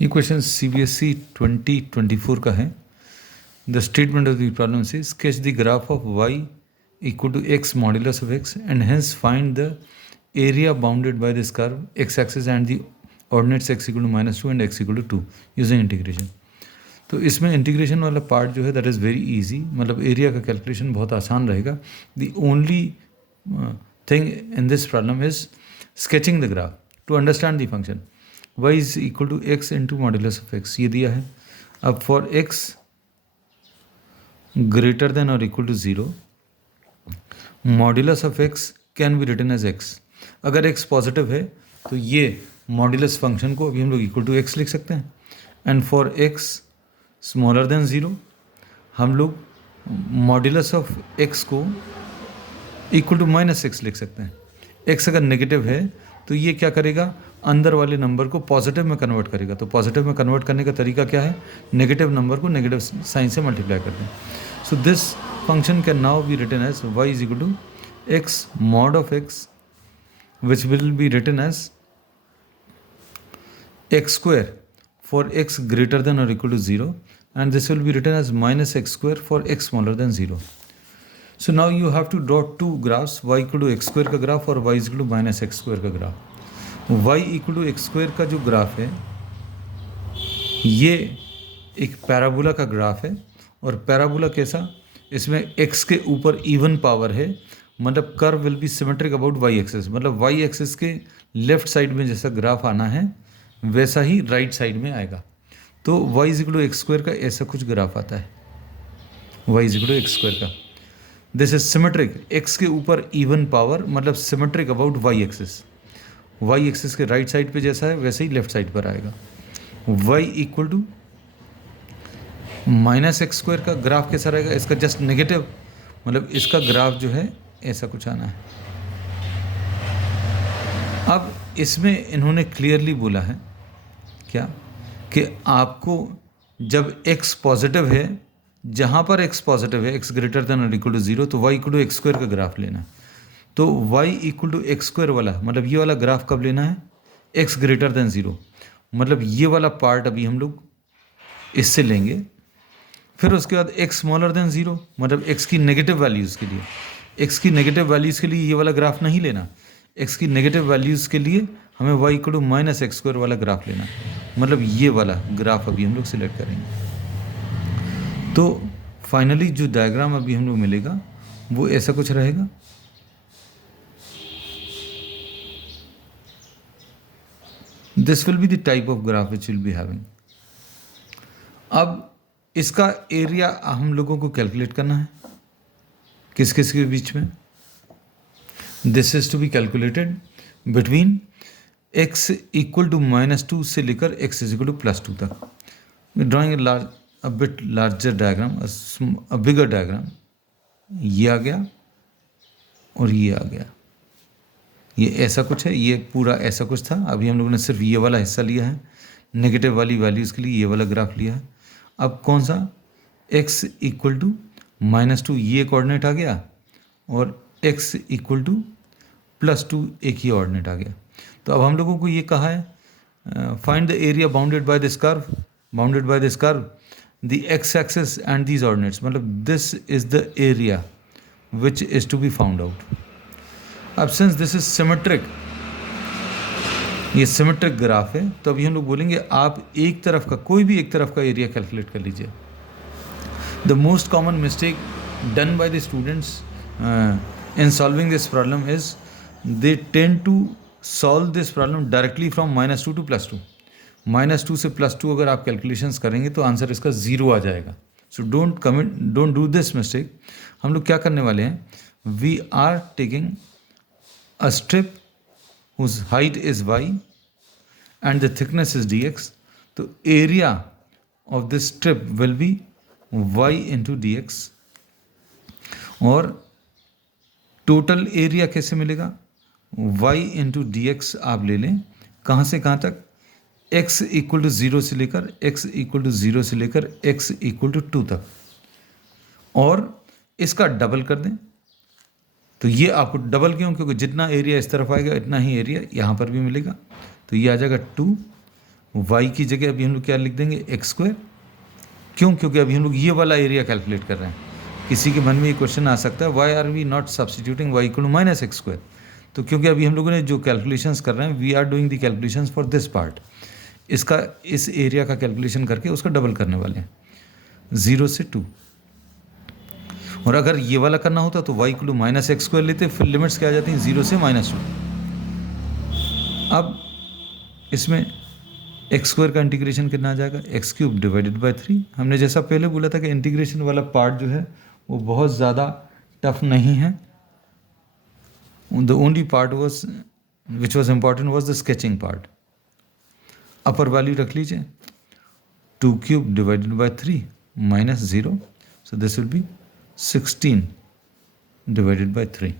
ये question CBSE 2024 का है। The statement of the problem से sketch the graph of y equal to x modulus of x and hence find the area bounded by this curve x axis and the ordinates x equal to -2 and x equal to 2 using integration. तो इसमें integration वाला part जो है that is very easy, मतलब area का calculation बहुत आसान रहेगा। The only thing in this problem is sketching the graph to understand the function y is equal to x into modulus of x, ये दिया है। अब फॉर x ग्रेटर देन और equal to 0 modulus of x can be written as x। अगर x positive है तो ये modulus function को अभी हम लोग इक्वल टू x लिख सकते हैं, and for x smaller than 0 हम लोग मॉड्यूलस ऑफ x को इक्वल टू -x लिख सकते हैं। x अगर नेगेटिव है तो ये क्या करेगा, अंदर वाले नंबर को पॉजिटिव में कन्वर्ट करेगा। तो पॉजिटिव में कन्वर्ट करने का तरीका क्या है, नेगेटिव नंबर को नेगेटिव साइन से मल्टीप्लाई करते हैं। So this function can now be written as y is equal to x mod of x which will be written as x square for x greater than or equal to 0, and this will be written as -x square for x smaller than 0. So now you have to draw two graphs, y equal to x square का graph और y is equal to -x square का graph. y equal to X square का जो graph है ये एक parabola का graph है। और पैराबोला कैसा, इसमें x के ऊपर इवन पावर है, मतलब curve will be symmetric about y axis, मतलब y एक्सिस के लेफ्ट साइड में जैसा ग्राफ आना है वैसा ही राइट साइड में आएगा। तो y is equal to X square का ऐसा कुछ ग्राफ आता है, y is equal to X square का। दिस इज सिमेट्रिक, x के ऊपर इवन पावर मतलब symmetric about y axis, y axis के राइट साइड पे जैसा है वैसे ही लेफ्ट साइड पर आएगा। y equal to -x square का ग्राफ कैसा रहेगा, इसका जस्ट नेगेटिव, मतलब इसका ग्राफ जो है ऐसा कुछ आना है। अब इसमें इन्होंने क्लियरली बोला है क्या कि आपको जब x पॉजिटिव है, जहाँ पर x पॉजिटिव है, x ग्रेटर देन और इक्वल टू 0, तो y equal to X square का ग्राफ लेना है। तो y equal to X square वाला मतलब ये वाला ग्राफ कब लेना है, x ग्रेटर देन 0, मतलब ये वाला पार्ट अभी हम लोग इससे लेंगे। फिर उसके बाद x स्मॉलर देन 0 मतलब x की नेगेटिव वैल्यूज़ के लिए, x की नेगेटिव वैल्यूज़ के लिए ये वाला ग्राफ नहीं लेना, x की नेगेटिव वैल्यूज़ के लिए हमें y equal to -x square वाला ग्राफ लेना, मतलब ये वाला ग्राफ अभी हम लोग सिलेक्ट करेंगे। तो फाइनली जो डायग्राम अभी हम लोग मिलेगा वो ऐसा कुछ रहेगा। This will be the type of graph which will be having. अब इसका एरिया हम लोगों को कैलकुलेट करना है, किस किस के बीच में। This is to be calculated between x equal to -2 से लेकर x इज इक्वल टू +2 तक। Drawing a bit larger diagram, a bigger diagram. ये आ गया और ये आ गया, ये ऐसा कुछ है, ये पूरा ऐसा कुछ था। अभी हम लोगों ने सिर्फ ये वाला हिस्सा लिया है, नेगेटिव वाली वैल्यूज़ के लिए ये वाला ग्राफ लिया है। अब कौन सा, x इक्वल टू -2 ये कोऑर्डिनेट आ गया और x इक्वल टू +2 एक ही ऑर्डिनेट आ गया। तो अब हम लोगों को ये कहा है find the area bounded by this curve, the x axis and these ordinates, मतलब this is the area which is to be found out. अब सिंस दिस इज सिमेट्रिक, ये सिमेट्रिक ग्राफ है, तो अभी हम लोग बोलेंगे आप एक तरफ का, कोई भी एक तरफ का एरिया कैलकुलेट कर लीजिए। The most common mistake done by the students in solving this problem is they tend to solve this problem directly from -2 to +2। -2 से +2 अगर आप कैलकुलेशंस करेंगे तो आंसर इसका 0 आ जाएगा। So don't do this mistake. हम लोग क्या करने वाले हैं, we are taking a strip whose height is y and the thickness is dx. तो area of this strip will be y into dx। और टोटल एरिया कैसे मिलेगा, y into dx आप ले लें, कहाँ से कहाँ तक, x इक्वल टू 0 से लेकर x इक्वल टू 0 से लेकर x इक्वल टू 2 तक, और इसका डबल कर दें। तो ये आपको डबल क्यों, क्योंकि जितना एरिया इस तरफ आएगा इतना ही एरिया यहाँ पर भी मिलेगा। तो ये आ जाएगा 2 y की जगह अभी हम लोग क्या लिख देंगे, एक्स स्क्वायर। क्यों? क्योंकि अभी हम लोग ये वाला एरिया कैलकुलेट कर रहे हैं। किसी के मन में ये क्वेश्चन आ सकता है, why are we not substituting y equal to minus X square. तो क्योंकि अभी हम लोगों ने जो कैलकुलेशंस कर रहे हैं, we are doing the calculations for this part. इसका इस एरिया का कैलकुलेशन करके उसका डबल करने वाले हैं, 0 से 2। और अगर ये वाला करना होता तो y equal to minus X square लेते, फिर लिमिट्स क्या आ जाती हैं, 0 से -2। अब इसमें एक्स स्क्वायर का इंटीग्रेशन कितना आ जाएगा, एक्स क्यूब डिवाइडेड बाय 3। हमने जैसा पहले बोला था कि इंटीग्रेशन वाला पार्ट जो है वो बहुत ज़्यादा टफ नहीं है। The only part was which was important was the sketching part. Upper value रख लीजिए, 2 cube divided by 3 -0, so this will be 16 divided by 3।